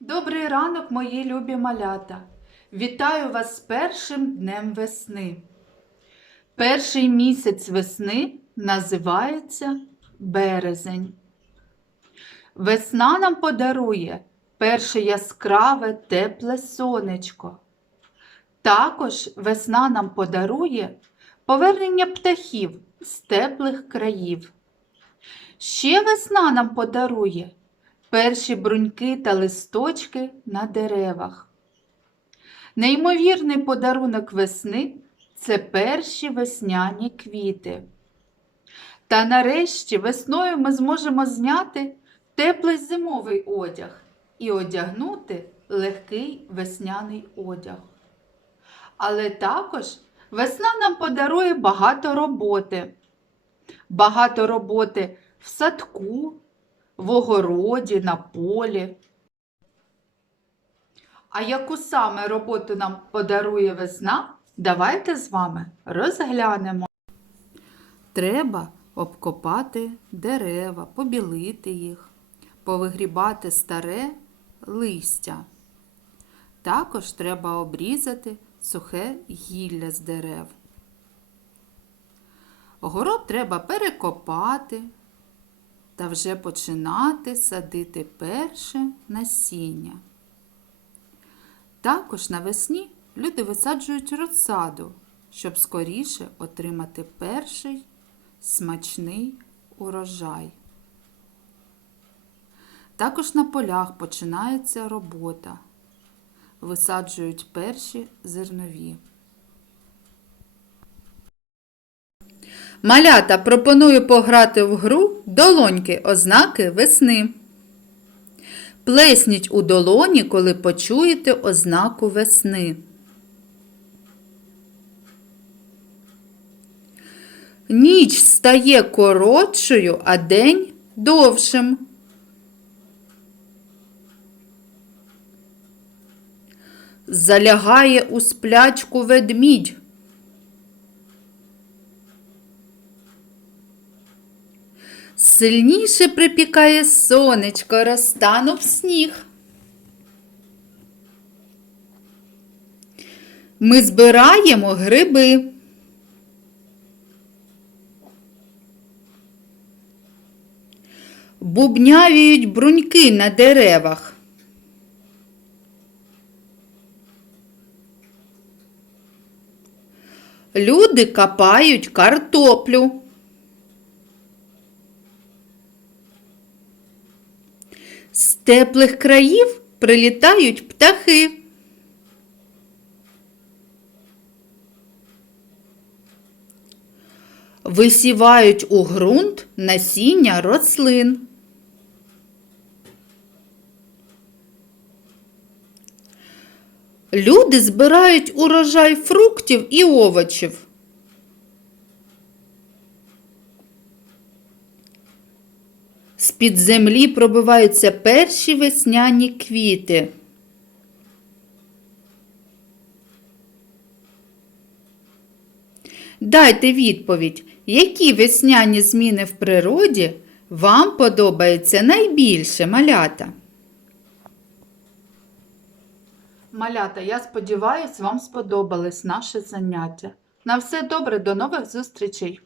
Добрий ранок, мої любі малята! Вітаю вас з першим днем весни. Перший місяць весни називається березень. Весна нам подарує перше яскраве тепле сонечко. Також весна нам подарує повернення птахів з теплих країв. Ще весна нам подарує перші бруньки та листочки на деревах. Неймовірний подарунок весни це перші весняні квіти. Та нарешті весною ми зможемо зняти теплий зимовий одяг і одягнути легкий весняний одяг. Але також весна нам подарує багато роботи. Багато роботи в садку, в огороді, на полі. А яку саме роботу нам подарує весна, давайте з вами розглянемо. Треба обкопати дерева, побілити їх, повигрібати старе листя. Також треба обрізати сухе гілля з дерев. Город треба перекопати та вже починати садити перше насіння. Також навесні люди висаджують розсаду, щоб скоріше отримати перший смачний урожай. Також на полях починається робота. Висаджують перші зернові. Малята пропоную пограти в гру долоньки ознаки весни. Плесніть у долоні, коли почуєте ознаку весни. Ніч стає коротшою, а день довшим. Залягає у сплячку ведмідь. Сильніше припікає сонечко, розтанув сніг. Ми збираємо гриби. Бубнявіють бруньки на деревах. Люди копають картоплю. З теплих країв прилітають птахи. Висівають у ґрунт насіння рослин. Люди збирають урожай фруктів і овочів. З-під землі пробиваються перші весняні квіти. Дайте відповідь, які весняні зміни в природі вам подобаються найбільше малята? Малята, я сподіваюся, вам сподобались наше заняття. На все добре, до нових зустрічей!